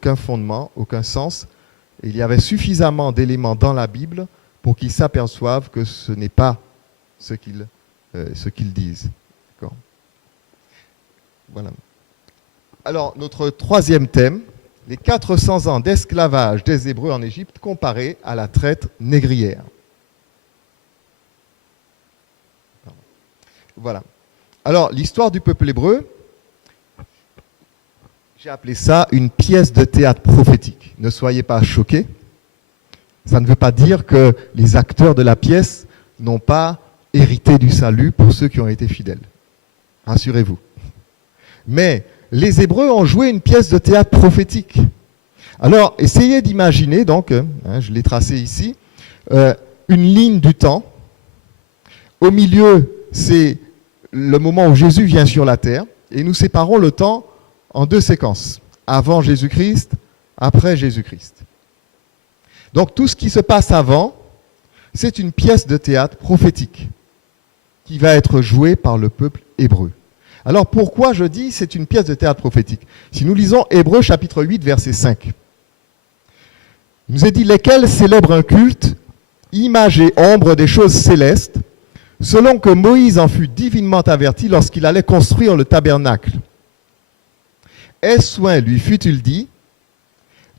aucun fondement, aucun sens. Et il y avait suffisamment d'éléments dans la Bible pour qu'ils s'aperçoivent que ce n'est pas ce qu'ils disent. D'accord. Voilà. Alors, notre troisième thème, les 400 ans d'esclavage des Hébreux en Égypte comparés à la traite négrière. Voilà. Alors, l'histoire du peuple hébreu, j'ai appelé ça une pièce de théâtre prophétique. Ne soyez pas choqués. Ça ne veut pas dire que les acteurs de la pièce n'ont pas hérité du salut pour ceux qui ont été fidèles. Rassurez-vous. Mais les Hébreux ont joué une pièce de théâtre prophétique. Alors, essayez d'imaginer, donc, je l'ai tracé ici, une ligne du temps. Au milieu, c'est le moment où Jésus vient sur la terre, et nous séparons le temps en deux séquences, avant Jésus-Christ, après Jésus-Christ. Donc tout ce qui se passe avant, c'est une pièce de théâtre prophétique qui va être jouée par le peuple hébreu. Alors pourquoi je dis c'est une pièce de théâtre prophétique? Si nous lisons Hébreux chapitre 8, verset 5, il nous est dit « Lesquels célèbrent un culte, image et ombre des choses célestes, selon que Moïse en fut divinement averti lorsqu'il allait construire le tabernacle. Aie soin, lui fut-il dit,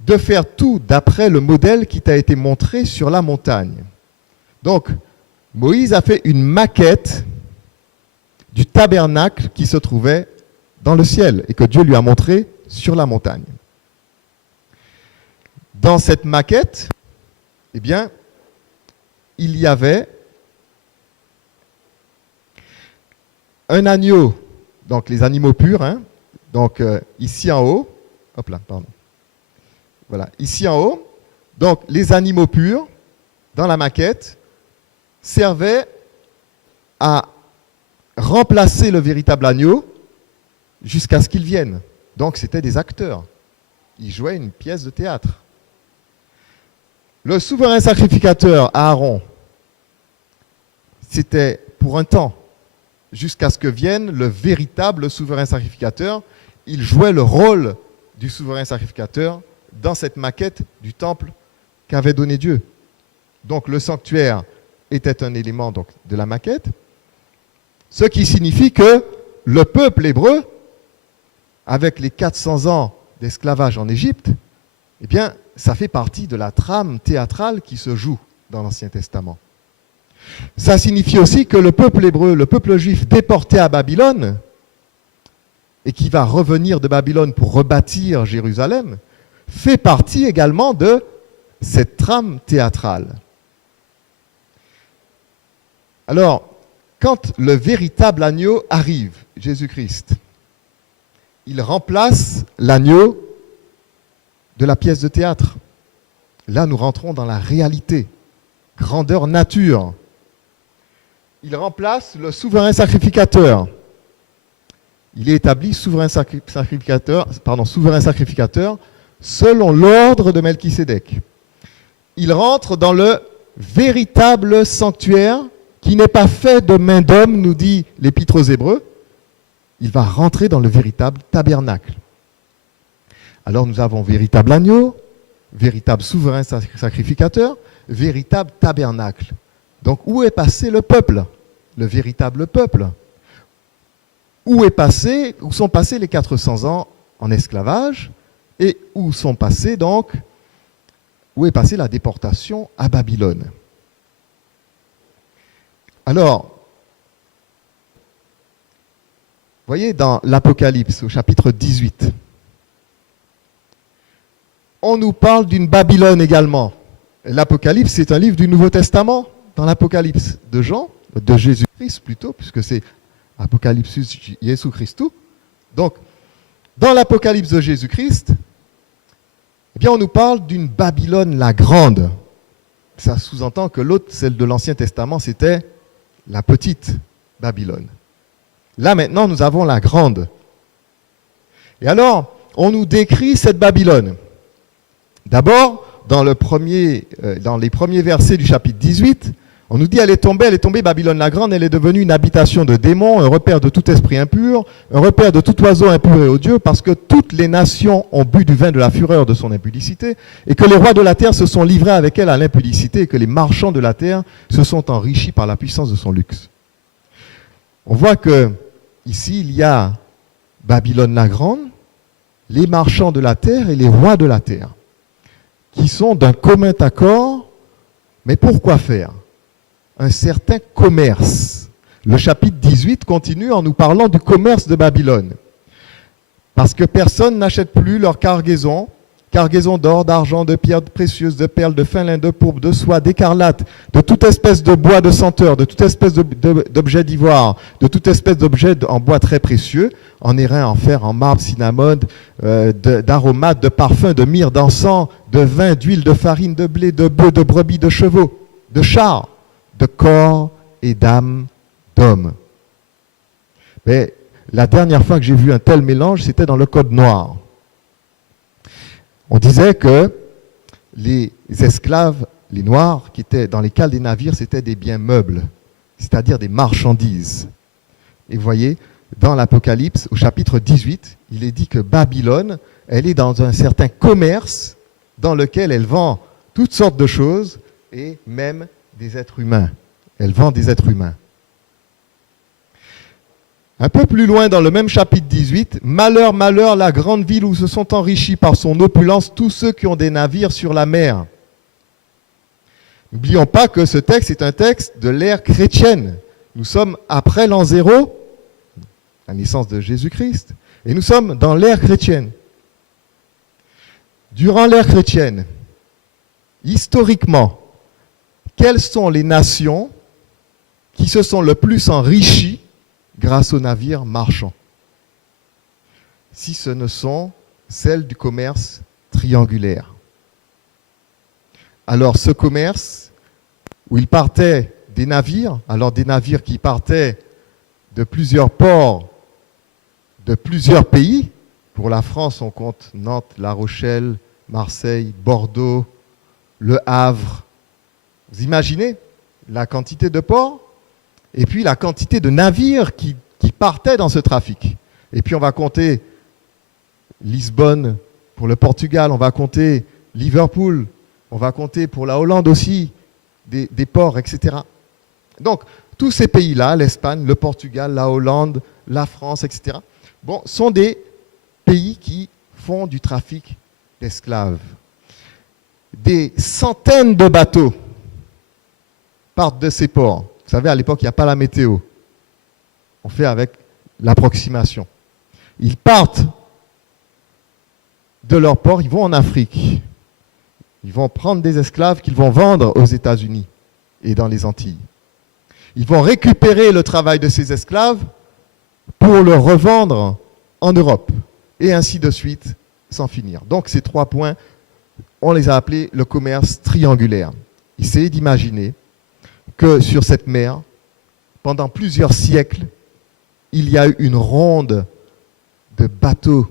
de faire tout d'après le modèle qui t'a été montré sur la montagne. » Donc, Moïse a fait une maquette du tabernacle qui se trouvait dans le ciel et que Dieu lui a montré sur la montagne. Dans cette maquette, eh bien, il y avait un agneau, donc les animaux purs, donc ici en haut, hop là, pardon. Voilà, ici en haut, donc les animaux purs, dans la maquette, servaient à remplacer le véritable agneau jusqu'à ce qu'il vienne. Donc c'était des acteurs. Ils jouaient une pièce de théâtre. Le souverain sacrificateur Aaron, c'était pour un temps, jusqu'à ce que vienne le véritable souverain sacrificateur. Il jouait le rôle du souverain sacrificateur dans cette maquette du temple qu'avait donné Dieu. Donc le sanctuaire était un élément donc, de la maquette, ce qui signifie que le peuple hébreu, avec les 400 ans d'esclavage en Égypte, eh bien, ça fait partie de la trame théâtrale qui se joue dans l'Ancien Testament. Ça signifie aussi que le peuple hébreu, le peuple juif déporté à Babylone, et qui va revenir de Babylone pour rebâtir Jérusalem, fait partie également de cette trame théâtrale. Alors, quand le véritable agneau arrive, Jésus-Christ, il remplace l'agneau de la pièce de théâtre. Là, nous rentrons dans la réalité, grandeur nature. Il remplace le souverain sacrificateur. Il est établi souverain sacrificateur selon l'ordre de Melchisédek. Il rentre dans le véritable sanctuaire qui n'est pas fait de main d'homme, nous dit l'Épître aux Hébreux. Il va rentrer dans le véritable tabernacle. Alors nous avons véritable agneau, véritable souverain sacrificateur, véritable tabernacle. Donc où est passé le peuple, le véritable peuple? Où sont passés les 400 ans en esclavage et où est passée la déportation à Babylone? Alors, vous voyez dans l'Apocalypse au chapitre 18, on nous parle d'une Babylone également. L'Apocalypse, c'est un livre du Nouveau Testament. Dans l'Apocalypse de Jean, de Jésus-Christ plutôt, puisque c'est Apocalypse Jésus Christou. Donc, dans l'Apocalypse de Jésus-Christ, eh bien, on nous parle d'une Babylone la grande. Ça sous-entend que l'autre, celle de l'Ancien Testament, c'était la petite Babylone. Là, maintenant, nous avons la grande. Et alors, on nous décrit cette Babylone. D'abord, dans les premiers versets du chapitre 18, On nous dit elle est tombée, Babylone la Grande, elle est devenue une habitation de démons, un repère de tout esprit impur, un repère de tout oiseau impur et odieux, parce que toutes les nations ont bu du vin de la fureur de son impudicité, et que les rois de la terre se sont livrés avec elle à l'impudicité, et que les marchands de la terre se sont enrichis par la puissance de son luxe. On voit que ici il y a Babylone la Grande, les marchands de la terre et les rois de la terre, qui sont d'un commun accord, mais pourquoi faire un certain commerce. Le chapitre 18 continue en nous parlant du commerce de Babylone. Parce que personne n'achète plus leur cargaison d'or, d'argent, de pierres précieuses, de perles, de fin lin, de pourpre, de soie, d'écarlate, de toute espèce de bois de senteur, de toute espèce d'objet d'ivoire, de toute espèce d'objet en bois très précieux, en airain, en fer, en marbre, cinnamome, d'aromates, de parfums, de myrrhe, d'encens, de vin, d'huile, de farine, de blé, de bœufs, de brebis, de chevaux, de chars, de corps et d'âme d'hommes. Mais la dernière fois que j'ai vu un tel mélange, c'était dans le Code noir. On disait que les esclaves, les noirs, qui étaient dans les cales des navires, c'était des biens meubles, c'est-à-dire des marchandises. Et vous voyez, dans l'Apocalypse, au chapitre 18, il est dit que Babylone, elle est dans un certain commerce dans lequel elle vend toutes sortes de choses et même des êtres humains. Elle vend des êtres humains. Un peu plus loin dans le même chapitre 18, « Malheur, malheur, la grande ville où se sont enrichis par son opulence tous ceux qui ont des navires sur la mer. » N'oublions pas que ce texte est un texte de l'ère chrétienne. Nous sommes après l'an 0, la naissance de Jésus-Christ, et nous sommes dans l'ère chrétienne. Durant l'ère chrétienne, historiquement, quelles sont les nations qui se sont le plus enrichies grâce aux navires marchands, si ce ne sont celles du commerce triangulaire? Alors ce commerce, où il partait des navires, alors des navires qui partaient de plusieurs ports, de plusieurs pays. Pour la France, on compte Nantes, La Rochelle, Marseille, Bordeaux, Le Havre. Vous imaginez la quantité de ports et puis la quantité de navires qui partaient dans ce trafic. Et puis on va compter Lisbonne pour le Portugal, on va compter Liverpool, on va compter pour la Hollande aussi des ports, etc. Donc tous ces pays-là, l'Espagne, le Portugal, la Hollande, la France, etc., bon, sont des pays qui font du trafic d'esclaves. Des centaines de bateaux partent de ces ports. Vous savez, à l'époque, il n'y a pas la météo. On fait avec l'approximation. Ils partent de leur port, ils vont en Afrique. Ils vont prendre des esclaves qu'ils vont vendre aux États-Unis et dans les Antilles. Ils vont récupérer le travail de ces esclaves pour le revendre en Europe. Et ainsi de suite, sans finir. Donc ces 3 points, on les a appelés le commerce triangulaire. Essayez d'imaginer que sur cette mer, pendant plusieurs siècles, il y a eu une ronde de bateaux,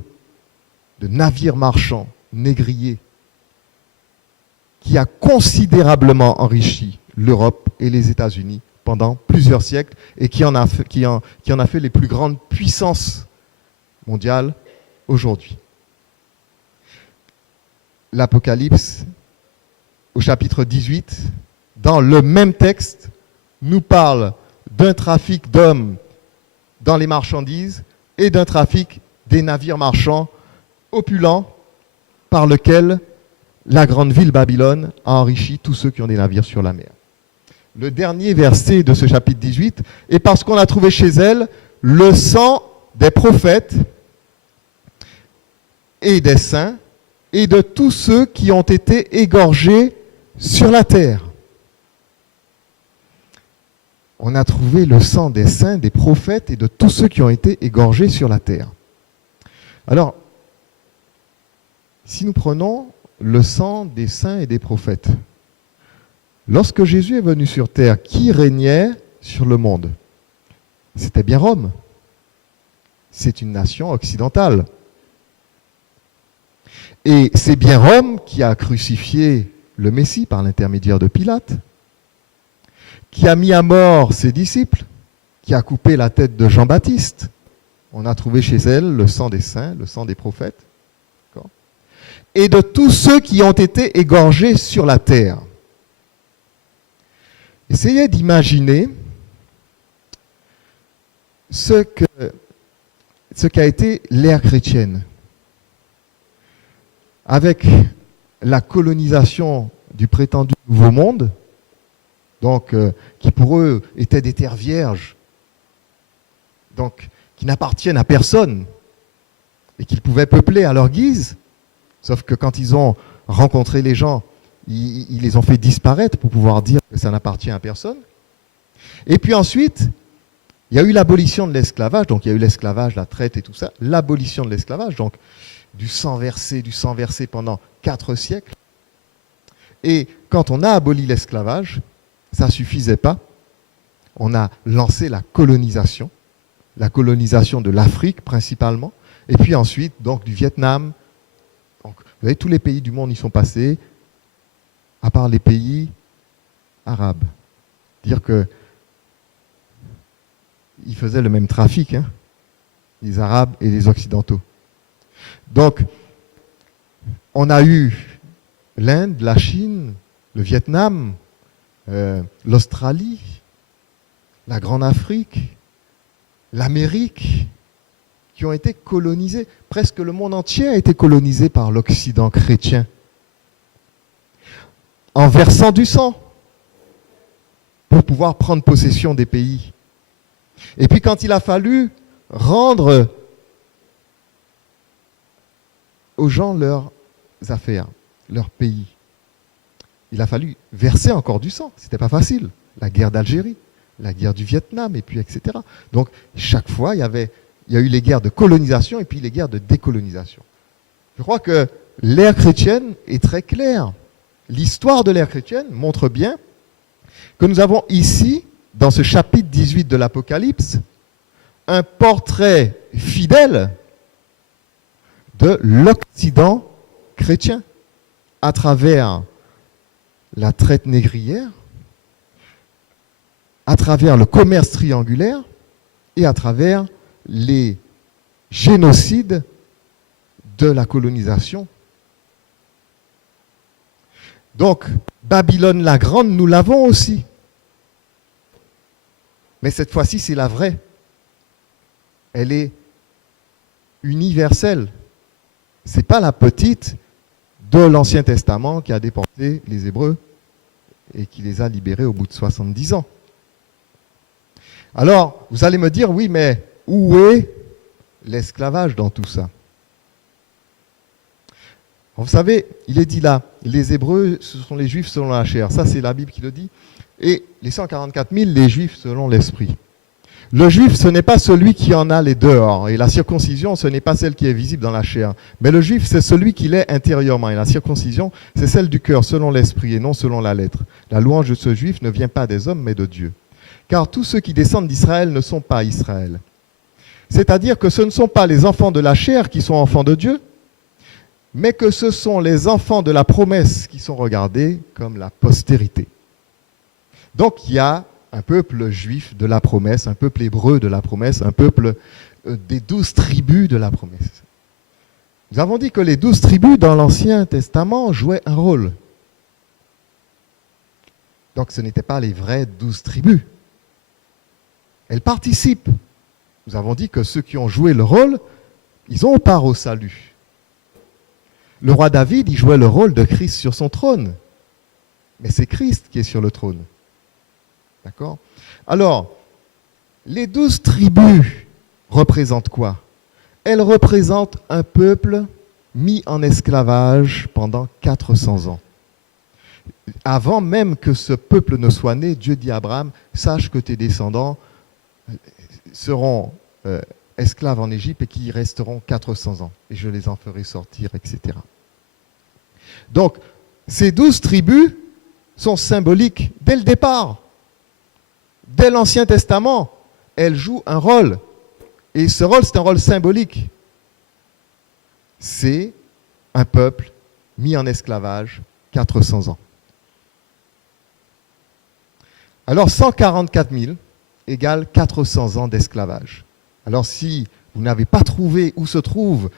de navires marchands, négriers, qui a considérablement enrichi l'Europe et les États-Unis pendant plusieurs siècles et qui en a fait les plus grandes puissances mondiales aujourd'hui. L'Apocalypse, au chapitre 18, dans le même texte, nous parle d'un trafic d'hommes dans les marchandises et d'un trafic des navires marchands opulents par lequel la grande ville Babylone a enrichi tous ceux qui ont des navires sur la mer. Le dernier verset de ce chapitre 18 est parce qu'on a trouvé chez elle le sang des prophètes et des saints et de tous ceux qui ont été égorgés sur la terre. On a trouvé le sang des saints, des prophètes et de tous ceux qui ont été égorgés sur la terre. Alors, si nous prenons le sang des saints et des prophètes, lorsque Jésus est venu sur terre, qui régnait sur le monde? C'était bien Rome. C'est une nation occidentale. Et c'est bien Rome qui a crucifié le Messie par l'intermédiaire de Pilate, qui a mis à mort ses disciples, qui a coupé la tête de Jean-Baptiste. On a trouvé chez elle le sang des saints, le sang des prophètes. Et de tous ceux qui ont été égorgés sur la terre. Essayez d'imaginer ce qu'a été l'ère chrétienne. Avec la colonisation du prétendu Nouveau Monde, donc qui pour eux étaient des terres vierges, donc qui n'appartiennent à personne et qu'ils pouvaient peupler à leur guise, sauf que quand ils ont rencontré les gens, ils les ont fait disparaître pour pouvoir dire que ça n'appartient à personne. Et puis ensuite, il y a eu l'abolition de l'esclavage, donc il y a eu l'esclavage, la traite et tout ça, l'abolition de l'esclavage, donc du sang versé pendant 4 siècles. Et quand on a aboli l'esclavage, ça ne suffisait pas. On a lancé la colonisation de l'Afrique principalement, et puis ensuite donc du Vietnam. Donc, vous voyez, tous les pays du monde y sont passés, à part les pays arabes. Dire que ils faisaient le même trafic, hein, les Arabes et les Occidentaux. Donc, on a eu l'Inde, la Chine, le Vietnam, l'Australie, la Grande Afrique, l'Amérique, qui ont été colonisés. Presque le monde entier a été colonisé par l'Occident chrétien, en versant du sang pour pouvoir prendre possession des pays. Et puis quand il a fallu rendre aux gens leurs affaires, leur pays, il a fallu verser encore du sang. C'était pas facile. La guerre d'Algérie, la guerre du Vietnam, et puis etc. Donc chaque fois, il y a eu les guerres de colonisation et puis les guerres de décolonisation. Je crois que l'ère chrétienne est très claire. L'histoire de l'ère chrétienne montre bien que nous avons ici, dans ce chapitre 18 de l'Apocalypse, un portrait fidèle de l'Occident chrétien à travers la traite négrière, à travers le commerce triangulaire et à travers les génocides de la colonisation. Donc, Babylone la Grande, nous l'avons aussi. Mais cette fois-ci, c'est la vraie. Elle est universelle. Ce n'est pas la petite de l'Ancien Testament qui a déporté les Hébreux et qui les a libérés au bout de 70 ans. Alors, vous allez me dire, oui, mais où est l'esclavage dans tout ça? Vous savez, il est dit là, les Hébreux, ce sont les Juifs selon la chair. Ça, c'est la Bible qui le dit. Et les 144 000, les Juifs selon l'esprit. Le Juif, ce n'est pas celui qui en a les dehors. Et la circoncision, ce n'est pas celle qui est visible dans la chair. Mais le Juif, c'est celui qui l'est intérieurement. Et la circoncision, c'est celle du cœur, selon l'esprit et non selon la lettre. La louange de ce Juif ne vient pas des hommes, mais de Dieu. Car tous ceux qui descendent d'Israël ne sont pas Israël. C'est-à-dire que ce ne sont pas les enfants de la chair qui sont enfants de Dieu, mais que ce sont les enfants de la promesse qui sont regardés comme la postérité. Donc il y a un peuple juif de la promesse, un peuple hébreu de la promesse, un peuple des 12 tribus de la promesse. Nous avons dit que les 12 tribus dans l'Ancien Testament jouaient un rôle. Donc ce n'étaient pas les vraies 12 tribus. Elles participent. Nous avons dit que ceux qui ont joué le rôle, ils ont part au salut. Le roi David, il jouait le rôle de Christ sur son trône. Mais c'est Christ qui est sur le trône. D'accord? Alors, les 12 tribus représentent quoi? Elles représentent un peuple mis en esclavage pendant 400 ans. Avant même que ce peuple ne soit né, Dieu dit à Abraham, sache que tes descendants seront esclaves en Égypte et qui y resteront 400 ans. Et je les en ferai sortir, etc. Donc, ces 12 tribus sont symboliques dès le départ. Dès l'Ancien Testament, elles jouent un rôle. Et ce rôle, c'est un rôle symbolique. C'est un peuple mis en esclavage 400 ans. Alors 144 000 égale 400 ans d'esclavage. Alors si vous n'avez pas trouvé où se trouvent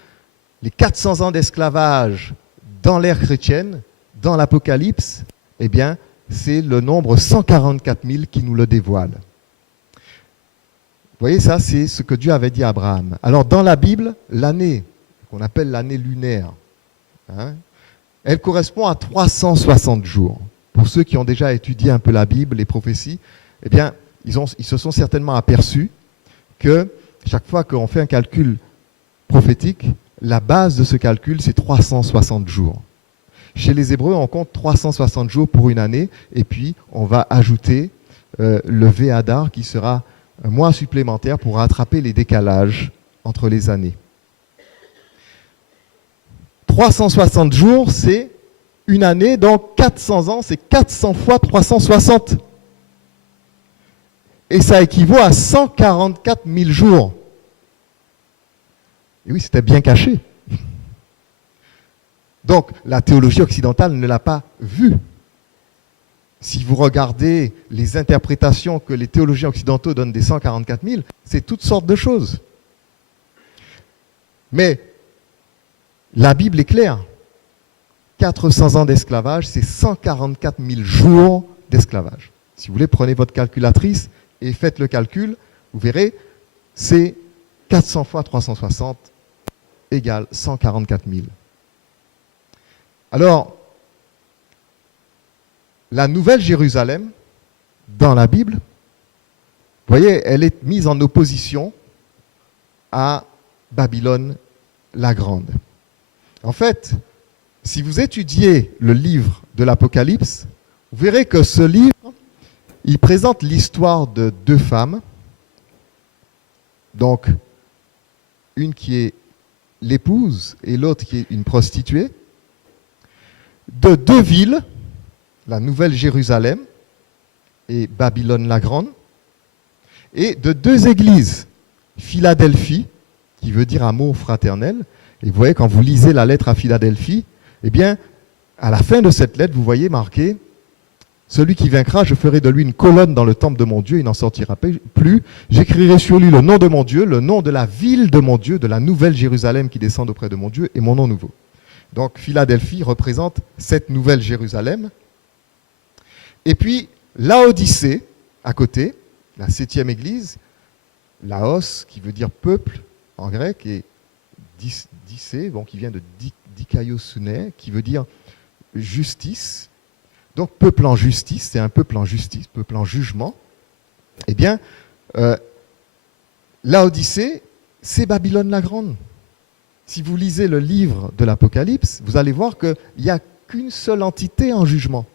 les 400 ans d'esclavage dans l'ère chrétienne, dans l'Apocalypse, eh bien, c'est le nombre 144 000 qui nous le dévoile. Vous voyez, ça, c'est ce que Dieu avait dit à Abraham. Alors, dans la Bible, l'année, qu'on appelle l'année lunaire, elle correspond à 360 jours. Pour ceux qui ont déjà étudié un peu la Bible, les prophéties, eh bien, ils se sont certainement aperçus que chaque fois qu'on fait un calcul prophétique, la base de ce calcul, c'est 360 jours. Chez les Hébreux, on compte 360 jours pour une année, et puis on va ajouter le Véadar qui sera un mois supplémentaire pour rattraper les décalages entre les années. 360 jours, c'est une année, donc 400 ans, c'est 400 fois 360. Et ça équivaut à 144 000 jours. Et oui, c'était bien caché. Donc, la théologie occidentale ne l'a pas vu. Si vous regardez les interprétations que les théologiens occidentaux donnent des 144 000, c'est toutes sortes de choses. Mais la Bible est claire. 400 ans d'esclavage, c'est 144 000 jours d'esclavage. Si vous voulez, prenez votre calculatrice et faites le calcul. Vous verrez, c'est 400 fois 360 égale 144 000. Alors, la Nouvelle Jérusalem, dans la Bible, vous voyez, elle est mise en opposition à Babylone la Grande. En fait, si vous étudiez le livre de l'Apocalypse, vous verrez que ce livre, il présente l'histoire de deux femmes, donc une qui est l'épouse et l'autre qui est une prostituée, de deux villes, la Nouvelle Jérusalem et Babylone la Grande, et de deux églises, Philadelphie, qui veut dire amour fraternel. Et vous voyez, quand vous lisez la lettre à Philadelphie, eh bien, à la fin de cette lettre, vous voyez marqué « Celui qui vaincra, je ferai de lui une colonne dans le temple de mon Dieu, il n'en sortira plus. J'écrirai sur lui le nom de mon Dieu, le nom de la ville de mon Dieu, de la Nouvelle Jérusalem qui descend auprès de mon Dieu, et mon nom nouveau. » Donc, Philadelphie représente cette Nouvelle Jérusalem. Et puis, Laodicée, à côté, la 7e église, Laos, qui veut dire peuple en grec, et Dicée, bon, qui vient de Dikaiosune, qui veut dire justice. Donc, peuple en justice, c'est un peuple en justice, peuple en jugement. Eh bien, Laodicée, c'est Babylone la Grande. Si vous lisez le livre de l'Apocalypse, vous allez voir qu'il n'y a qu'une seule entité en jugement.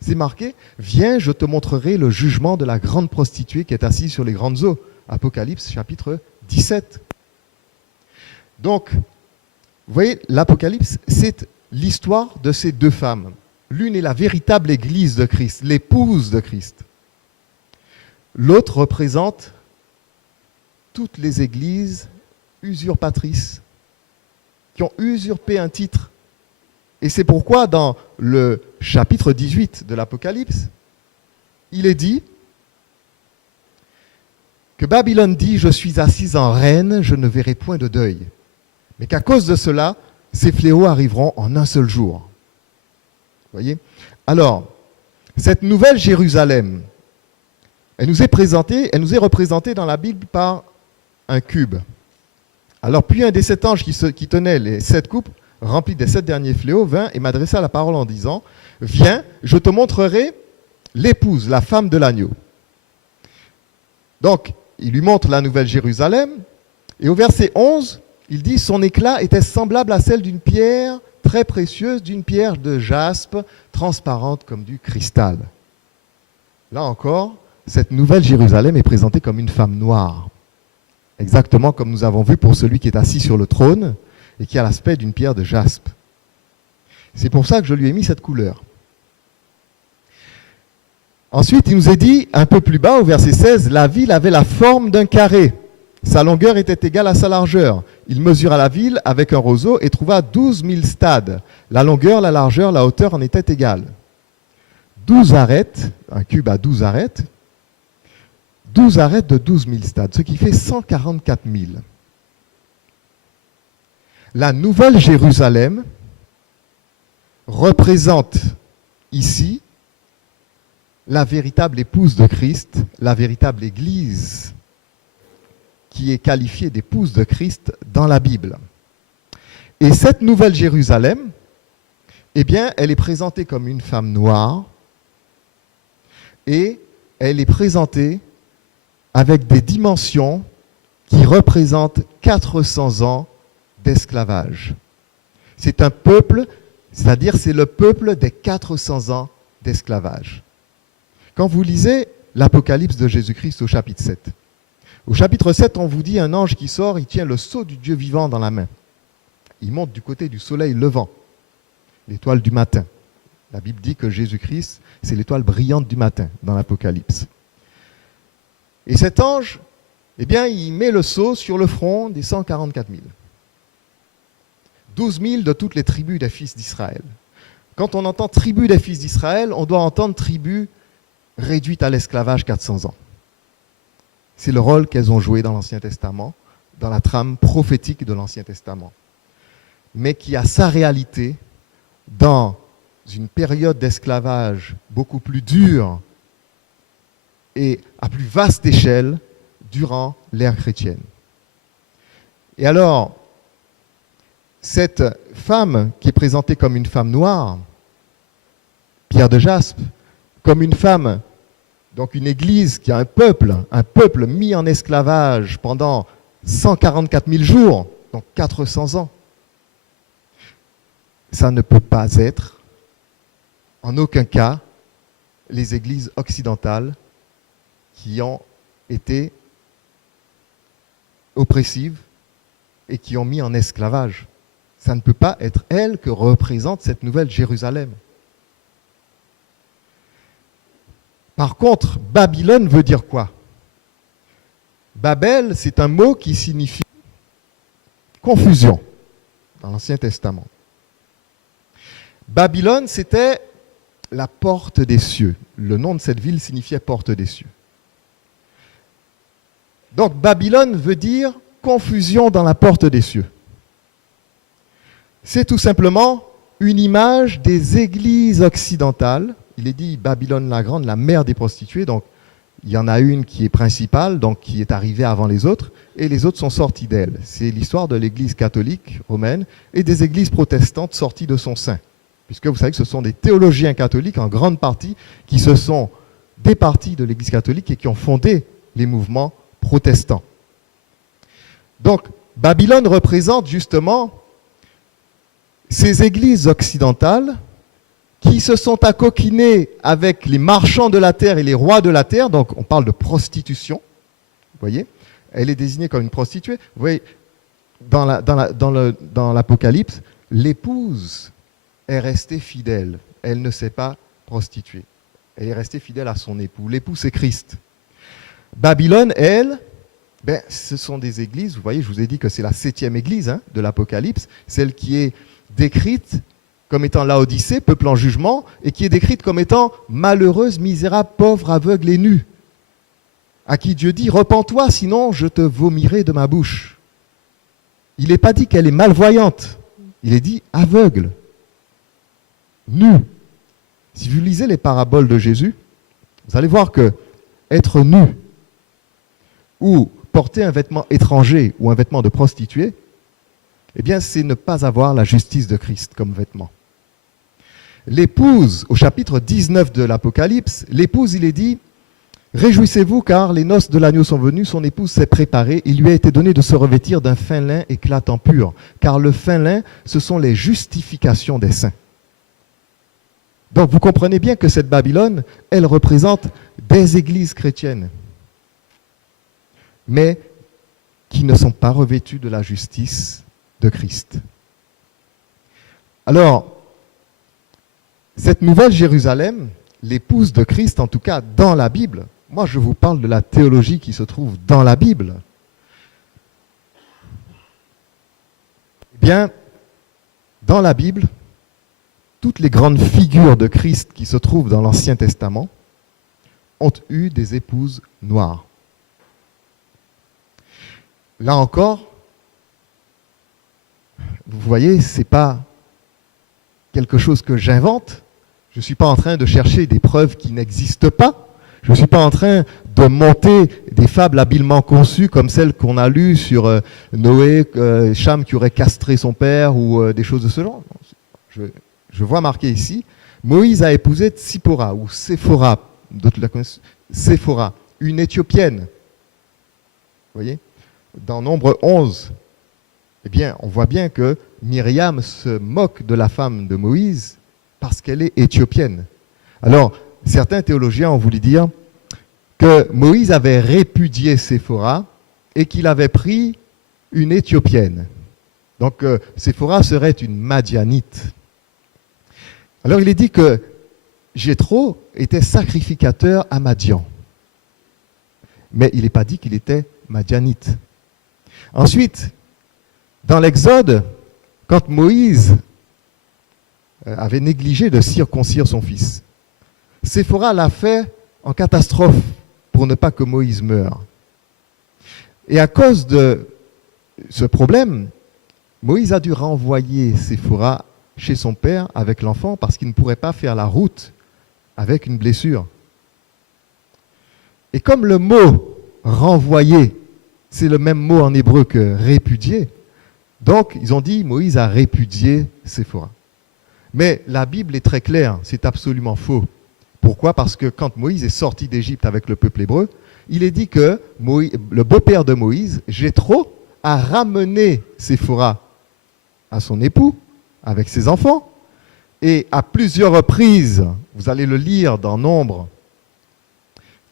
C'est marqué « Viens, je te montrerai le jugement de la grande prostituée qui est assise sur les grandes eaux ». Apocalypse, chapitre 17. Donc, vous voyez, l'Apocalypse, c'est l'histoire de ces deux femmes. L'une est la véritable église de Christ, l'épouse de Christ. L'autre représente toutes les églises usurpatrices qui ont usurpé un titre. Et c'est pourquoi dans le chapitre 18 de l'Apocalypse, il est dit que Babylone dit « Je suis assise en reine, je ne verrai point de deuil ». Mais qu'à cause de cela, ces fléaux arriveront en un seul jour. Vous voyez ? Alors, cette nouvelle Jérusalem, elle nous est représentée dans la Bible par un cube. Alors, puis un des 7 anges qui tenait les 7 coupes, remplis des 7 derniers fléaux, vint et m'adressa la parole en disant « Viens, je te montrerai l'épouse, la femme de l'agneau. » Donc, il lui montre la nouvelle Jérusalem, et au verset 11, il dit « Son éclat était semblable à celle d'une pierre très précieuse, d'une pierre de jaspe, transparente comme du cristal. » Là encore, cette nouvelle Jérusalem est présentée comme une femme noire. Exactement comme nous avons vu pour celui qui est assis sur le trône et qui a l'aspect d'une pierre de jaspe. C'est pour ça que je lui ai mis cette couleur. Ensuite, il nous est dit, un peu plus bas, au verset 16, « La ville avait la forme d'un carré. Sa longueur était égale à sa largeur. Il mesura la ville avec un roseau et trouva 12 000 stades. La longueur, la largeur, la hauteur en étaient égales. 12 arêtes, un cube à 12 arêtes, 12 arêtes de 12 000 stades, ce qui fait 144 000. La Nouvelle Jérusalem représente ici la véritable épouse de Christ, la véritable Église qui est qualifiée d'épouse de Christ dans la Bible. Et cette Nouvelle Jérusalem, eh bien, elle est présentée comme une femme noire et elle est présentée avec des dimensions qui représentent 400 ans d'esclavage. C'est un peuple, c'est-à-dire c'est le peuple des 400 ans d'esclavage. Quand vous lisez l'Apocalypse de Jésus-Christ au chapitre 7, au chapitre 7, on vous dit un ange qui sort, il tient le sceau du Dieu vivant dans la main. Il monte du côté du soleil levant, l'étoile du matin. La Bible dit que Jésus-Christ, c'est l'étoile brillante du matin dans l'Apocalypse. Et cet ange, eh bien, il met le sceau sur le front des 144 000. 12 000 de toutes les tribus des fils d'Israël. Quand on entend tribu des fils d'Israël, on doit entendre tribu réduite à l'esclavage 400 ans. C'est le rôle qu'elles ont joué dans l'Ancien Testament, dans la trame prophétique de l'Ancien Testament, mais qui a sa réalité dans une période d'esclavage beaucoup plus dure et à plus vaste échelle durant l'ère chrétienne. Et alors, cette femme qui est présentée comme une femme noire, Pierre de Jaspe, comme une femme, donc une église qui a un peuple mis en esclavage pendant 144 000 jours, donc 400 ans, ça ne peut pas être, en aucun cas, les églises occidentales qui ont été oppressives et qui ont mis en esclavage. Ça ne peut pas être elle que représente cette nouvelle Jérusalem. Par contre, Babylone veut dire quoi? Babel, c'est un mot qui signifie confusion dans l'Ancien Testament. Babylone, c'était la porte des cieux. Le nom de cette ville signifiait porte des cieux. Donc Babylone veut dire confusion dans la porte des cieux. C'est tout simplement une image des églises occidentales. Il est dit Babylone la grande, la mère des prostituées. Donc il y en a une qui est principale, donc qui est arrivée avant les autres, et les autres sont sortis d'elle. C'est l'histoire de l'église catholique romaine et des églises protestantes sorties de son sein. Puisque vous savez que ce sont des théologiens catholiques en grande partie qui se sont départis de l'église catholique et qui ont fondé les mouvements protestants. Donc Babylone représente justement ces églises occidentales qui se sont accoquinées avec les marchands de la terre et les rois de la terre. Donc on parle de prostitution, vous voyez, elle est désignée comme une prostituée. Vous voyez, dans l'Apocalypse, l'épouse est restée fidèle, elle ne s'est pas prostituée, elle est restée fidèle à son époux. L'époux, c'est Christ. Babylone, elle, ce sont des églises, vous voyez, je vous ai dit que c'est la 7e église de l'Apocalypse, celle qui est décrite comme étant Laodicée, peuple en jugement, et qui est décrite comme étant malheureuse, misérable, pauvre, aveugle et nue, à qui Dieu dit « Repens-toi, sinon je te vomirai de ma bouche ». Il n'est pas dit qu'elle est malvoyante, il est dit aveugle, nue. Si vous lisez les paraboles de Jésus, vous allez voir que être nu ou porter un vêtement étranger ou un vêtement de prostituée, eh bien, c'est ne pas avoir la justice de Christ comme vêtement. L'épouse, au chapitre 19 de l'Apocalypse, l'épouse, il est dit « Réjouissez-vous car les noces de l'agneau sont venues, son épouse s'est préparée, il lui a été donné de se revêtir d'un fin lin éclatant pur, car le fin lin, ce sont les justifications des saints. » Donc vous comprenez bien que cette Babylone, elle représente des églises chrétiennes, mais qui ne sont pas revêtues de la justice de Christ. Alors, cette nouvelle Jérusalem, l'épouse de Christ, en tout cas dans la Bible, moi je vous parle de la théologie qui se trouve dans la Bible, eh bien, dans la Bible, toutes les grandes figures de Christ qui se trouvent dans l'Ancien Testament ont eu des épouses noires. là encore, vous voyez, ce n'est pas quelque chose que j'invente. Je ne suis pas en train de chercher des preuves qui n'existent pas. Je ne suis pas en train de monter des fables habilement conçues comme celles qu'on a lues sur Noé, Cham qui aurait castré son père ou des choses de ce genre. Je vois marqué ici, Moïse a épousé Tsipora ou Séphora, d'autres la connaissent, Séphora, une Éthiopienne. Vous voyez, dans Nombre 11, eh bien, on voit bien que Myriam se moque de la femme de Moïse parce qu'elle est éthiopienne. Alors, certains théologiens ont voulu dire que Moïse avait répudié Séphora et qu'il avait pris une Éthiopienne. Donc, Séphora serait une Madianite. Alors, il est dit que Jéthro était sacrificateur à Madian. Mais il n'est pas dit qu'il était Madianite. Ensuite, dans l'Exode, quand Moïse avait négligé de circoncire son fils, Séphora l'a fait en catastrophe pour ne pas que Moïse meure. Et à cause de ce problème, Moïse a dû renvoyer Séphora chez son père avec l'enfant parce qu'il ne pourrait pas faire la route avec une blessure. Et comme le mot renvoyer, c'est le même mot en hébreu que répudier, donc ils ont dit Moïse a répudié Séphora. Mais la Bible est très claire, c'est absolument faux. Pourquoi ? Parce que quand Moïse est sorti d'Égypte avec le peuple hébreu, il est dit que le beau-père de Moïse, Jéthro, a ramené Séphora à son époux, avec ses enfants, et à plusieurs reprises, vous allez le lire dans Nombre,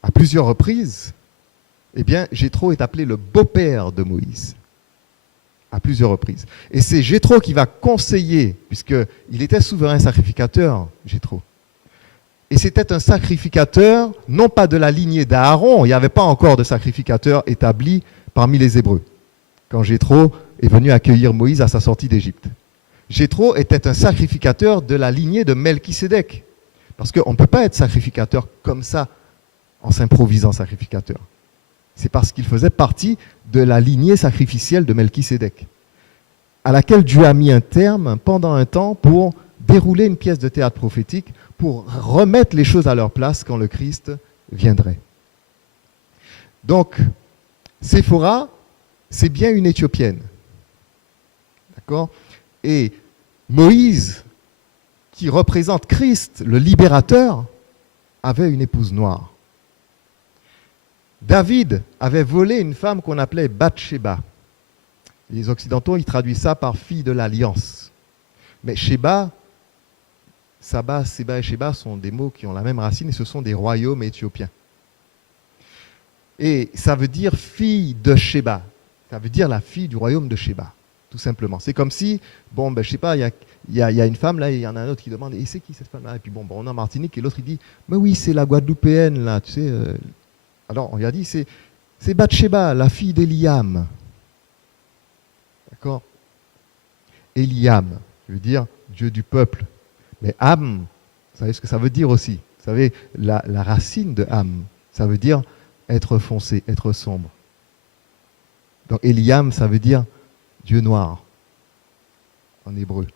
à plusieurs reprises, eh bien, Jéthro est appelé le beau-père de Moïse. À plusieurs reprises. Et c'est Jéthro qui va conseiller, puisqu'il était souverain sacrificateur, Jéthro. Et c'était un sacrificateur, non pas de la lignée d'Aaron, il n'y avait pas encore de sacrificateur établi parmi les Hébreux, quand Jéthro est venu accueillir Moïse à sa sortie d'Égypte. Jéthro était un sacrificateur de la lignée de Melchisédek. Parce qu'on ne peut pas être sacrificateur comme ça, en s'improvisant sacrificateur. C'est parce qu'il faisait partie de la lignée sacrificielle de Melchisédek, à laquelle Dieu a mis un terme pendant un temps pour dérouler une pièce de théâtre prophétique, pour remettre les choses à leur place quand le Christ viendrait. Donc, Séphora, c'est bien une Éthiopienne. D'accord ? Et Moïse, qui représente Christ, le libérateur, avait une épouse noire. David avait volé une femme qu'on appelait Bathsheba. Les Occidentaux, ils traduisent ça par fille de l'alliance. Mais Sheba, Saba, Seba et Sheba sont des mots qui ont la même racine et ce sont des royaumes éthiopiens. Et ça veut dire fille de Sheba. Ça veut dire la fille du royaume de Sheba, tout simplement. C'est comme si, je ne sais pas, il y a une femme là et il y en a un autre qui demande, et c'est qui cette femme là ? Et puis on est en Martinique et l'autre il dit, mais oui, c'est la Guadeloupéenne là, tu sais. Alors, on lui a dit, c'est Bathsheba, la fille d'Eliam. D'accord ? Eliam, ça veut dire Dieu du peuple. Mais Am, vous savez ce que ça veut dire aussi ? Vous savez, la racine de Am, ça veut dire être foncé, être sombre. Donc, Eliam, ça veut dire Dieu noir, en hébreu.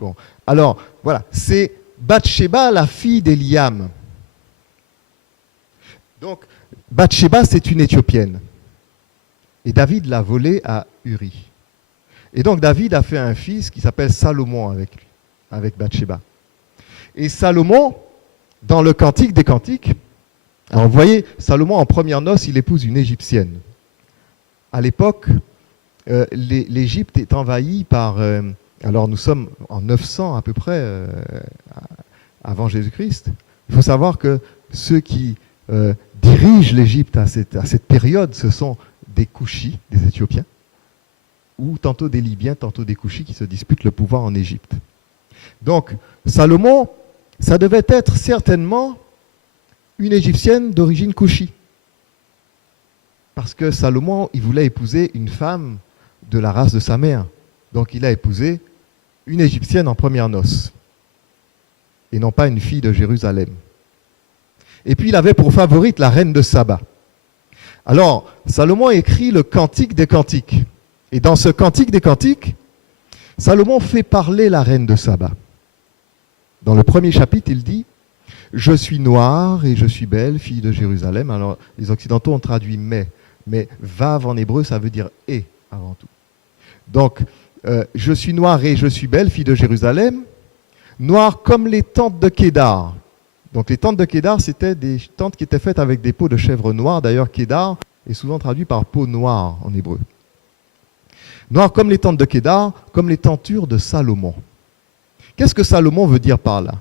Bon, alors, voilà, c'est Bathsheba, la fille d'Eliam. Donc, Bathsheba, c'est une Éthiopienne. Et David l'a volée à Uri. Et donc, David a fait un fils qui s'appelle Salomon avec lui, avec Bathsheba. Et Salomon, dans le Cantique des Cantiques, alors vous voyez, Salomon, en première noce, il épouse une Égyptienne. À l'époque, l'Égypte est envahie par... alors, nous sommes en 900 à peu près, avant Jésus-Christ. Il faut savoir que ceux qui... dirigent l'Égypte à cette période, ce sont des Kouchis, des Éthiopiens, ou tantôt des Libyens, tantôt des Kouchis qui se disputent le pouvoir en Égypte. Donc, Salomon, ça devait être certainement une Égyptienne d'origine Kouchi. Parce que Salomon, il voulait épouser une femme de la race de sa mère. Donc, il a épousé une Égyptienne en première noce, et non pas une fille de Jérusalem. Et puis, il avait pour favorite la reine de Saba. Alors, Salomon écrit le Cantique des Cantiques. Et dans ce Cantique des Cantiques, Salomon fait parler la reine de Saba. Dans le premier chapitre, il dit « Je suis noire et je suis belle, fille de Jérusalem ». Alors, les Occidentaux ont traduit « mais Vav en hébreu, ça veut dire « et » avant tout. Donc, je suis noire et je suis belle, fille de Jérusalem, noire comme les tentes de Kédar. Donc, les tentes de Kédar, c'était des tentes qui étaient faites avec des peaux de chèvre noire. D'ailleurs, Kédar est souvent traduit par peau noire en hébreu. Noire comme les tentes de Kédar, comme les tentures de Salomon. Qu'est-ce que Salomon veut dire par là?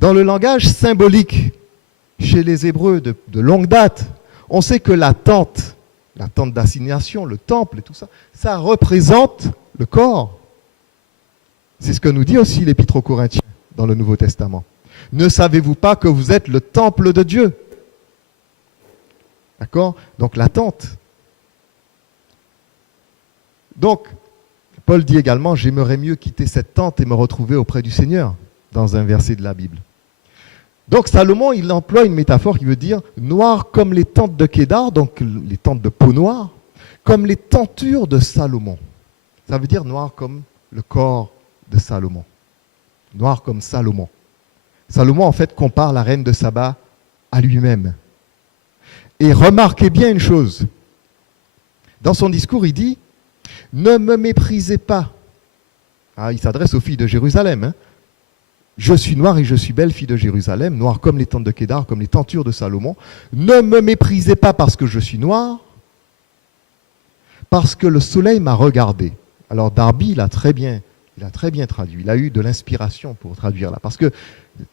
Dans le langage symbolique, chez les Hébreux de longue date, on sait que la tente d'assignation, le temple et tout ça, ça représente le corps. C'est ce que nous dit aussi l'Épître aux Corinthiens dans le Nouveau Testament. Ne savez-vous pas que vous êtes le temple de Dieu? D'accord? Donc la tente. Donc, Paul dit également, j'aimerais mieux quitter cette tente et me retrouver auprès du Seigneur, dans un verset de la Bible. Donc Salomon, il emploie une métaphore qui veut dire noir comme les tentes de Kédar, donc les tentes de peau noire, comme les tentures de Salomon. Ça veut dire noir comme le corps de Salomon. Noir comme Salomon. Salomon, en fait, compare la reine de Saba à lui-même. Et remarquez bien une chose. Dans son discours, il dit « Ne me méprisez pas ». Il s'adresse aux filles de Jérusalem. Hein. Je suis noire et je suis belle, fille de Jérusalem, noire comme les tentes de Kédar, comme les tentures de Salomon. Ne me méprisez pas parce que je suis noire, parce que le soleil m'a regardé. Alors Darby, il a très bien traduit. Il a eu de l'inspiration pour traduire là. Parce que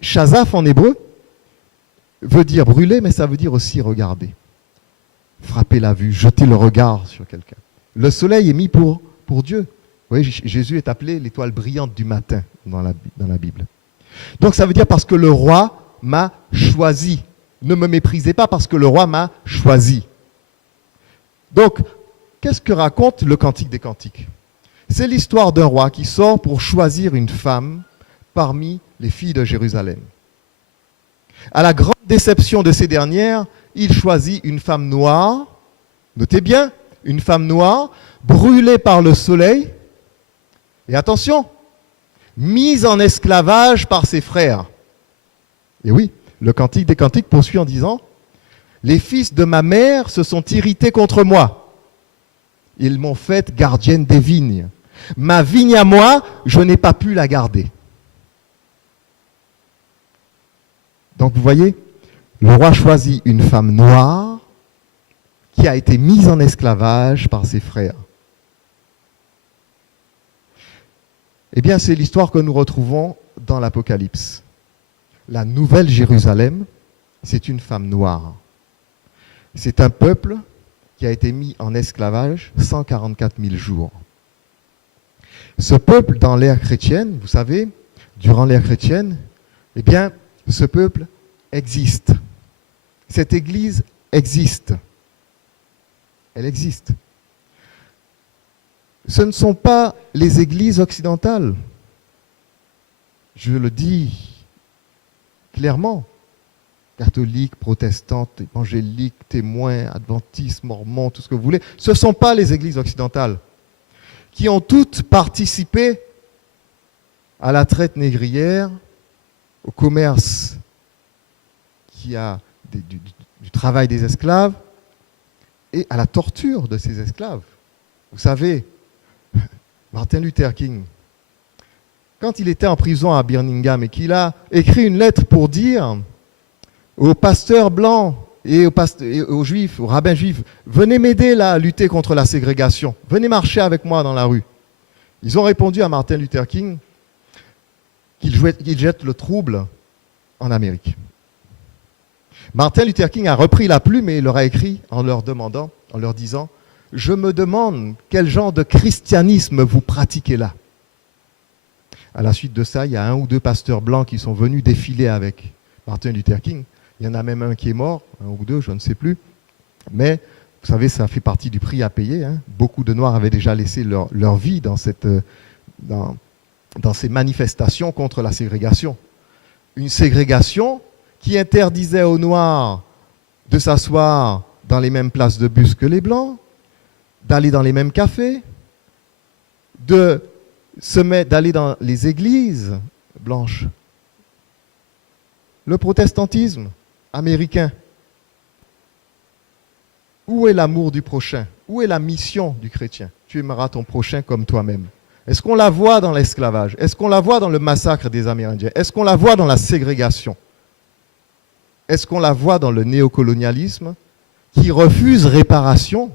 Shazaf en hébreu veut dire brûler, mais ça veut dire aussi regarder. Frapper la vue, jeter le regard sur quelqu'un. Le soleil est mis pour Dieu. Vous voyez, Jésus est appelé l'étoile brillante du matin dans la Bible. Donc ça veut dire parce que le roi m'a choisi. Ne me méprisez pas parce que le roi m'a choisi. Donc, qu'est-ce que raconte le Cantique des Cantiques? C'est l'histoire d'un roi qui sort pour choisir une femme parmi les filles de Jérusalem. À la grande déception de ces dernières, il choisit une femme noire, notez bien, une femme noire, brûlée par le soleil, et attention, mise en esclavage par ses frères. Et oui, le Cantique des Cantiques poursuit en disant « Les fils de ma mère se sont irrités contre moi. Ils m'ont faite gardienne des vignes. Ma vigne à moi, je n'ai pas pu la garder. » Donc vous voyez, le roi choisit une femme noire qui a été mise en esclavage par ses frères. Eh bien, c'est l'histoire que nous retrouvons dans l'Apocalypse. La nouvelle Jérusalem, c'est une femme noire. C'est un peuple qui a été mis en esclavage 144 000 jours. Ce peuple, dans l'ère chrétienne, vous savez, durant l'ère chrétienne, eh bien, ce peuple existe. Cette Église existe. Elle existe. Ce ne sont pas les églises occidentales. Je le dis clairement. Catholiques, protestantes, évangéliques, témoins, adventistes, mormons, tout ce que vous voulez. Ce ne sont pas les églises occidentales qui ont toutes participé à la traite négrière, au commerce qui a du travail des esclaves et à la torture de ces esclaves. Vous savez, Martin Luther King, quand il était en prison à Birmingham et qu'il a écrit une lettre pour dire aux pasteurs blancs et aux juifs, aux rabbins juifs, venez m'aider là à lutter contre la ségrégation, venez marcher avec moi dans la rue. Ils ont répondu à Martin Luther King qu'il jette le trouble en Amérique. Martin Luther King a repris la plume et il leur a écrit en leur disant « Je me demande quel genre de christianisme vous pratiquez là. » À la suite de ça, il y a 1 ou 2 pasteurs blancs qui sont venus défiler avec Martin Luther King. Il y en a même un qui est mort, 1 ou 2, je ne sais plus. Mais vous savez, ça fait partie du prix à payer. Hein. Beaucoup de Noirs avaient déjà laissé leur vie dans ces manifestations contre la ségrégation. Une ségrégation qui interdisait aux Noirs de s'asseoir dans les mêmes places de bus que les Blancs, d'aller dans les mêmes cafés, d'aller dans les églises blanches. Le protestantisme américain. Où est l'amour du prochain? Où est la mission du chrétien? Tu aimeras ton prochain comme toi-même. Est-ce qu'on la voit dans l'esclavage? Est-ce qu'on la voit dans le massacre des Amérindiens? Est-ce qu'on la voit dans la ségrégation? Est-ce qu'on la voit dans le néocolonialisme qui refuse réparation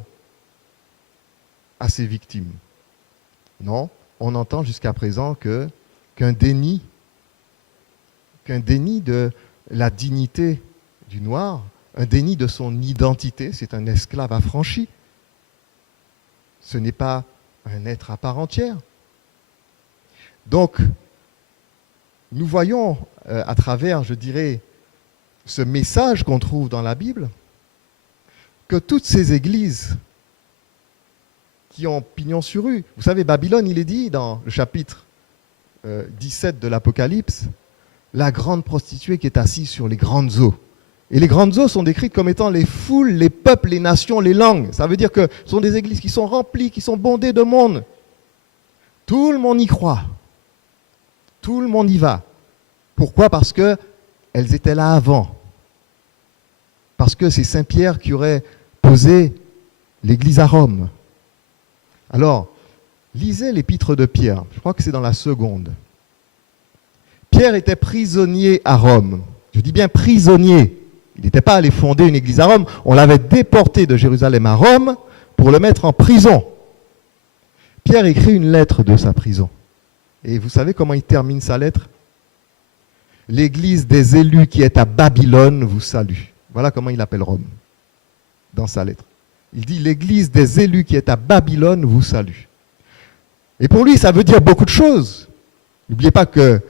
à ses victimes? Non, on entend jusqu'à présent qu'un déni de la dignité du noir, un déni de son identité, c'est un esclave affranchi. Ce n'est pas un être à part entière. Donc, nous voyons à travers, je dirais, ce message qu'on trouve dans la Bible, que toutes ces églises qui ont pignon sur rue, vous savez, Babylone, il est dit dans le chapitre 17 de l'Apocalypse, la grande prostituée qui est assise sur les grandes eaux. Et les grandes eaux sont décrites comme étant les foules, les peuples, les nations, les langues. Ça veut dire que ce sont des églises qui sont remplies, qui sont bondées de monde. Tout le monde y croit. Tout le monde y va. Pourquoi? Parce qu'elles étaient là avant. Parce que c'est Saint Pierre qui aurait posé l'église à Rome. Alors, lisez l'épître de Pierre. Je crois que c'est dans la seconde. Pierre était prisonnier à Rome. Je dis bien prisonnier. Il n'était pas allé fonder une église à Rome. On l'avait déporté de Jérusalem à Rome pour le mettre en prison. Pierre écrit une lettre de sa prison. Et vous savez comment il termine sa lettre? L'église des élus qui est à Babylone vous salue. Voilà comment il appelle Rome dans sa lettre. Il dit l'église des élus qui est à Babylone vous salue. Et pour lui, ça veut dire beaucoup de choses. N'oubliez pas que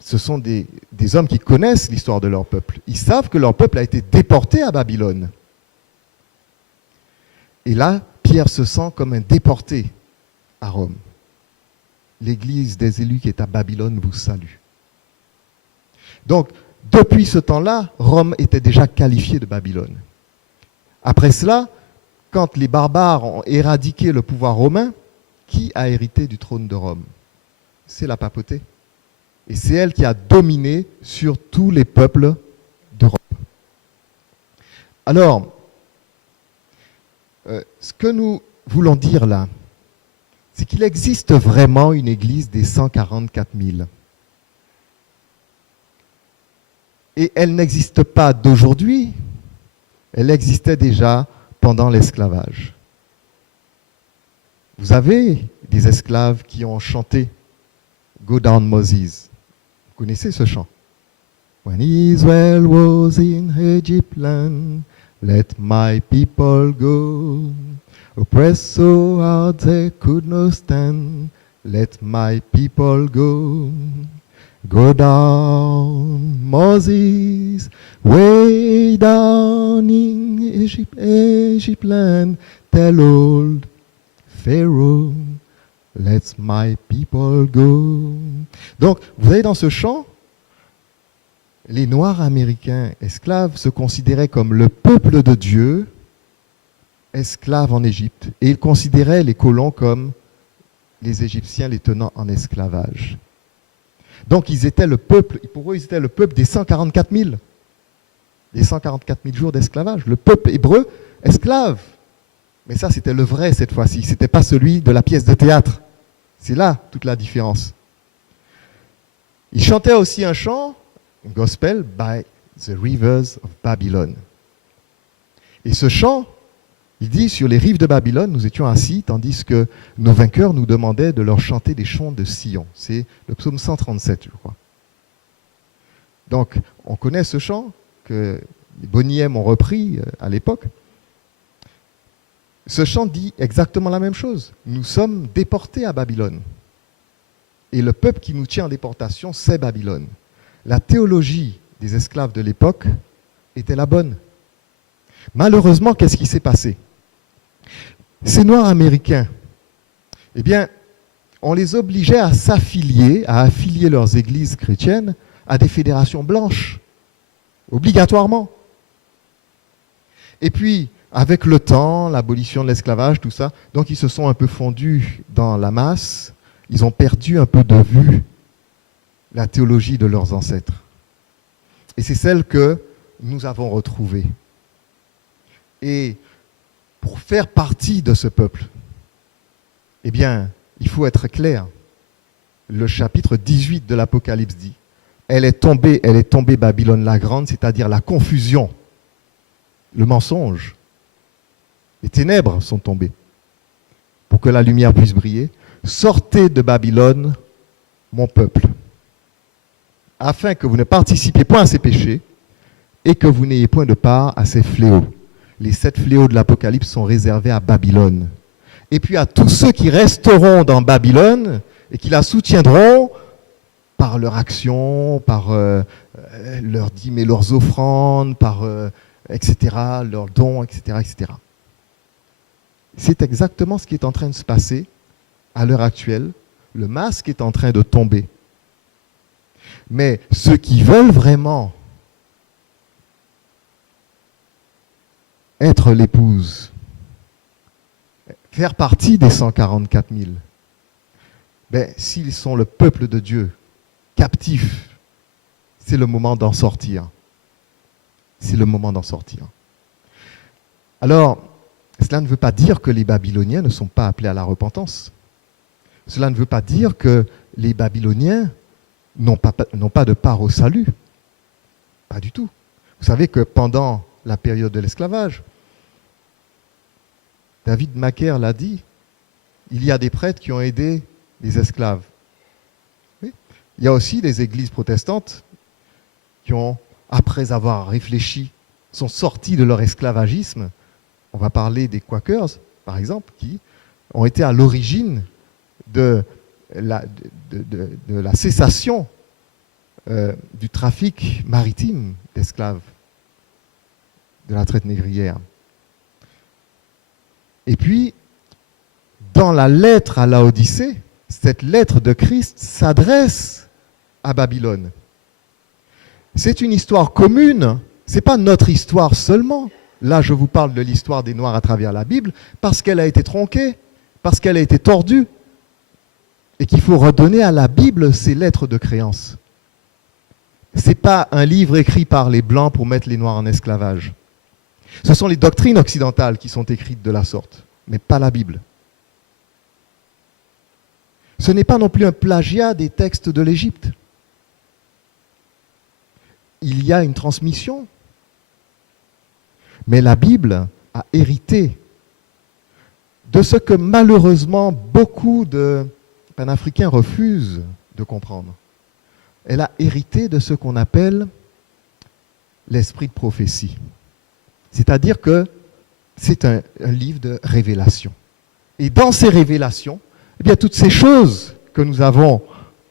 ce sont des hommes qui connaissent l'histoire de leur peuple. Ils savent que leur peuple a été déporté à Babylone. Et là, Pierre se sent comme un déporté à Rome. L'église des élus qui est à Babylone vous salue. Donc, depuis ce temps-là, Rome était déjà qualifiée de Babylone. Après cela, quand les barbares ont éradiqué le pouvoir romain, qui a hérité du trône de Rome? C'est la papauté. Et c'est elle qui a dominé sur tous les peuples d'Europe. Alors, ce que nous voulons dire là, c'est qu'il existe vraiment une église des 144 000. Et elle n'existe pas d'aujourd'hui, elle existait déjà pendant l'esclavage. Vous avez des esclaves qui ont chanté Go Down Moses. Vous connaissez ce chant? When Israel was in Egypt land, let my people go. Oppressed so hard they could not stand, let my people go. Go down, Moses, way down in Egypt land, tell old Pharaoh, let my people go. Donc, vous voyez dans ce chant, les Noirs américains esclaves se considéraient comme le peuple de Dieu, esclaves en Égypte, et ils considéraient les colons comme les Égyptiens les tenant en esclavage. Donc ils étaient le peuple, pour eux ils étaient le peuple des 144 000. Les 144 000 jours d'esclavage, le peuple hébreu esclave. Mais ça c'était le vrai cette fois-ci, ce n'était pas celui de la pièce de théâtre. C'est là toute la différence. Ils chantaient aussi un chant, un gospel, by the rivers of Babylon. Et ce chant, il dit, sur les rives de Babylone, nous étions assis, tandis que nos vainqueurs nous demandaient de leur chanter des chants de Sion. C'est le psaume 137, je crois. Donc, on connaît ce chant que les Bonnier ont repris à l'époque. Ce chant dit exactement la même chose. Nous sommes déportés à Babylone. Et le peuple qui nous tient en déportation, c'est Babylone. La théologie des esclaves de l'époque était la bonne. Malheureusement, qu'est-ce qui s'est passé? Ces Noirs américains, eh bien, on les obligeait à s'affilier, à affilier leurs églises chrétiennes à des fédérations blanches, obligatoirement. Et puis, avec le temps, l'abolition de l'esclavage, tout ça, donc ils se sont un peu fondus dans la masse, ils ont perdu un peu de vue la théologie de leurs ancêtres. Et c'est celle que nous avons retrouvée. Et pour faire partie de ce peuple, eh bien, il faut être clair. Le chapitre 18 de l'Apocalypse dit, elle est tombée Babylone la grande, c'est-à-dire la confusion, le mensonge. Les ténèbres sont tombées pour que la lumière puisse briller. Sortez de Babylone, mon peuple, afin que vous ne participiez point à ces péchés et que vous n'ayez point de part à ces fléaux. Les 7 fléaux de l'Apocalypse sont réservés à Babylone. Et puis à tous ceux qui resteront dans Babylone et qui la soutiendront par leur action, par leurs dîmes et leurs offrandes, par etc., leurs dons, etc., etc. C'est exactement ce qui est en train de se passer à l'heure actuelle. Le masque est en train de tomber. Mais ceux qui veulent vraiment être l'épouse, faire partie des 144 000, ben, s'ils sont le peuple de Dieu, captifs, c'est le moment d'en sortir. C'est le moment d'en sortir. Alors, cela ne veut pas dire que les Babyloniens ne sont pas appelés à la repentance. Cela ne veut pas dire que les Babyloniens n'ont pas de part au salut. Pas du tout. Vous savez que pendant la période de l'esclavage, David Macaire l'a dit, il y a des prêtres qui ont aidé les esclaves. Oui. Il y a aussi des églises protestantes qui ont, après avoir réfléchi, sont sortis de leur esclavagisme. On va parler des Quakers, par exemple, qui ont été à l'origine de la cessation du trafic maritime d'esclaves, de la traite négrière. Et puis, dans la lettre à Laodicée, cette lettre de Christ s'adresse à Babylone. C'est une histoire commune, ce n'est pas notre histoire seulement. Là, je vous parle de l'histoire des Noirs à travers la Bible, parce qu'elle a été tronquée, parce qu'elle a été tordue, et qu'il faut redonner à la Bible ses lettres de créance. Ce n'est pas un livre écrit par les Blancs pour mettre les Noirs en esclavage. Ce sont les doctrines occidentales qui sont écrites de la sorte, mais pas la Bible. Ce n'est pas non plus un plagiat des textes de l'Égypte. Il y a une transmission. Mais la Bible a hérité de ce que malheureusement beaucoup de panafricains refusent de comprendre. Elle a hérité de ce qu'on appelle l'esprit de prophétie. C'est-à-dire que c'est un livre de révélation. Et dans ces révélations, eh bien, toutes ces choses que nous avons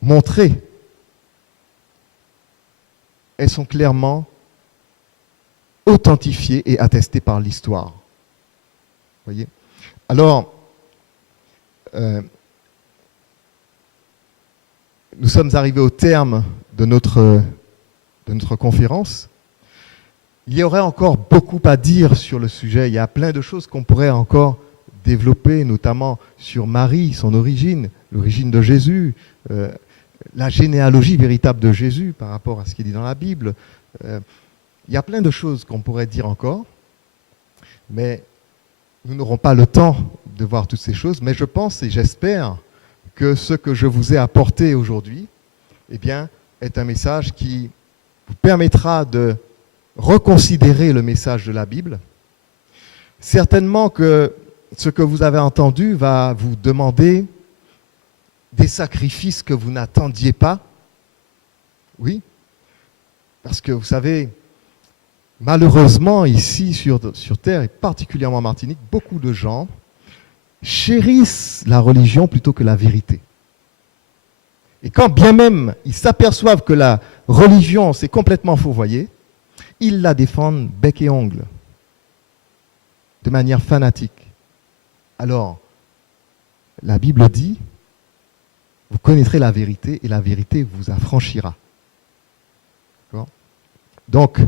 montrées, elles sont clairement authentifiées et attestées par l'histoire. Voyez ? Alors, nous sommes arrivés au terme de notre conférence. Il y aurait encore beaucoup à dire sur le sujet. Il y a plein de choses qu'on pourrait encore développer, notamment sur Marie, son origine, l'origine de Jésus, la généalogie véritable de Jésus par rapport à ce qui est dit dans la Bible. Il y a plein de choses qu'on pourrait dire encore, mais nous n'aurons pas le temps de voir toutes ces choses. Mais je pense et j'espère que ce que je vous ai apporté aujourd'hui, eh bien, est un message qui vous permettra de reconsidérer le message de la Bible. Certainement que ce que vous avez entendu va vous demander des sacrifices que vous n'attendiez pas. Oui, parce que vous savez, malheureusement ici sur Terre, et particulièrement en Martinique, beaucoup de gens chérissent la religion plutôt que la vérité. Et quand bien même ils s'aperçoivent que la religion s'est complètement fourvoyée, ils la défendent bec et ongle, de manière fanatique. Alors, la Bible dit, vous connaîtrez la vérité et la vérité vous affranchira. D'accord ? Donc,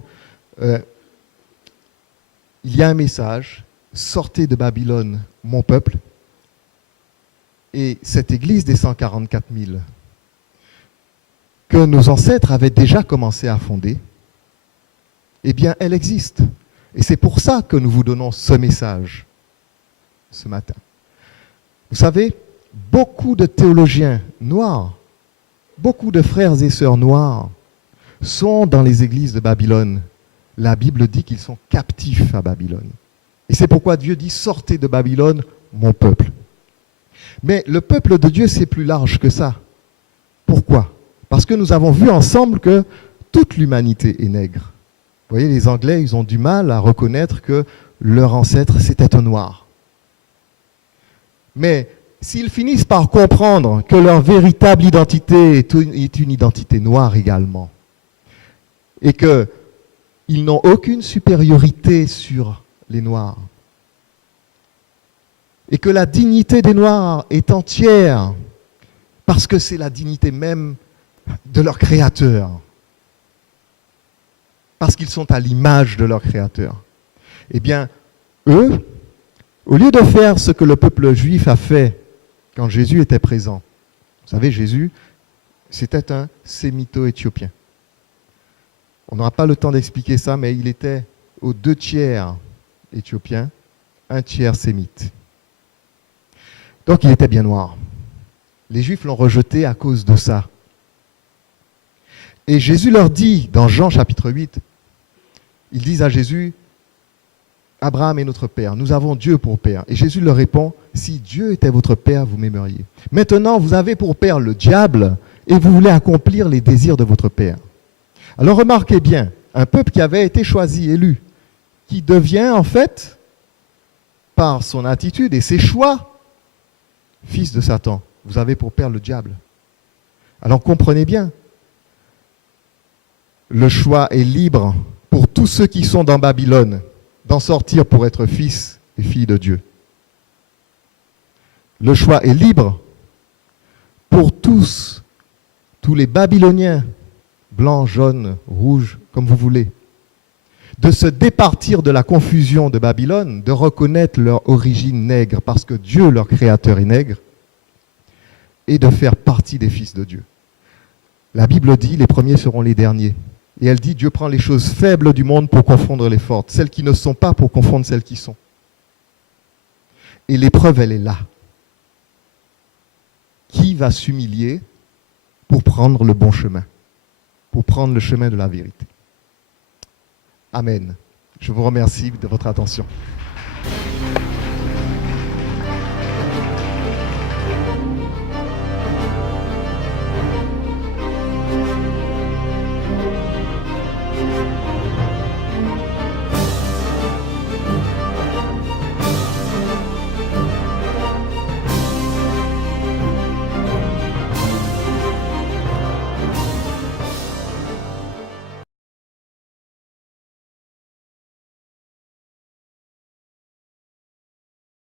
il y a un message, sortez de Babylone, mon peuple. Et cette église des 144 000, que nos ancêtres avaient déjà commencé à fonder, eh bien, elle existe. Et c'est pour ça que nous vous donnons ce message ce matin. Vous savez, beaucoup de théologiens noirs, beaucoup de frères et sœurs noirs sont dans les églises de Babylone. La Bible dit qu'ils sont captifs à Babylone. Et c'est pourquoi Dieu dit, sortez de Babylone, mon peuple. Mais le peuple de Dieu, c'est plus large que ça. Pourquoi? Parce que nous avons vu ensemble que toute l'humanité est nègre. Vous voyez, les Anglais, ils ont du mal à reconnaître que leur ancêtre, c'était un noir. Mais s'ils finissent par comprendre que leur véritable identité est une identité noire également, et qu'ils n'ont aucune supériorité sur les Noirs, et que la dignité des Noirs est entière, parce que c'est la dignité même de leur Créateur, parce qu'ils sont à l'image de leur Créateur. Eh bien, eux, au lieu de faire ce que le peuple juif a fait quand Jésus était présent, vous savez, Jésus, c'était un sémito-éthiopien. On n'aura pas le temps d'expliquer ça, mais il était aux 2/3 éthiopien, 1/3 sémite. Donc il était bien noir. Les Juifs l'ont rejeté à cause de ça. Et Jésus leur dit, dans Jean chapitre 8, ils disent à Jésus, Abraham est notre père, nous avons Dieu pour père. Et Jésus leur répond, si Dieu était votre père, vous m'aimeriez. Maintenant, vous avez pour père le diable et vous voulez accomplir les désirs de votre père. Alors remarquez bien, un peuple qui avait été choisi, élu, qui devient en fait, par son attitude et ses choix, fils de Satan. Vous avez pour père le diable. Alors comprenez bien, le choix est libre pour tous ceux qui sont dans Babylone, d'en sortir pour être fils et filles de Dieu. Le choix est libre pour tous les Babyloniens, blancs, jaunes, rouges, comme vous voulez, de se départir de la confusion de Babylone, de reconnaître leur origine nègre, parce que Dieu, leur créateur, est nègre, et de faire partie des fils de Dieu. La Bible dit, les premiers seront les derniers. Et elle dit, Dieu prend les choses faibles du monde pour confondre les fortes, celles qui ne sont pas pour confondre celles qui sont. Et l'épreuve, elle est là. Qui va s'humilier pour prendre le bon chemin, pour prendre le chemin de la vérité? Amen. Je vous remercie de votre attention.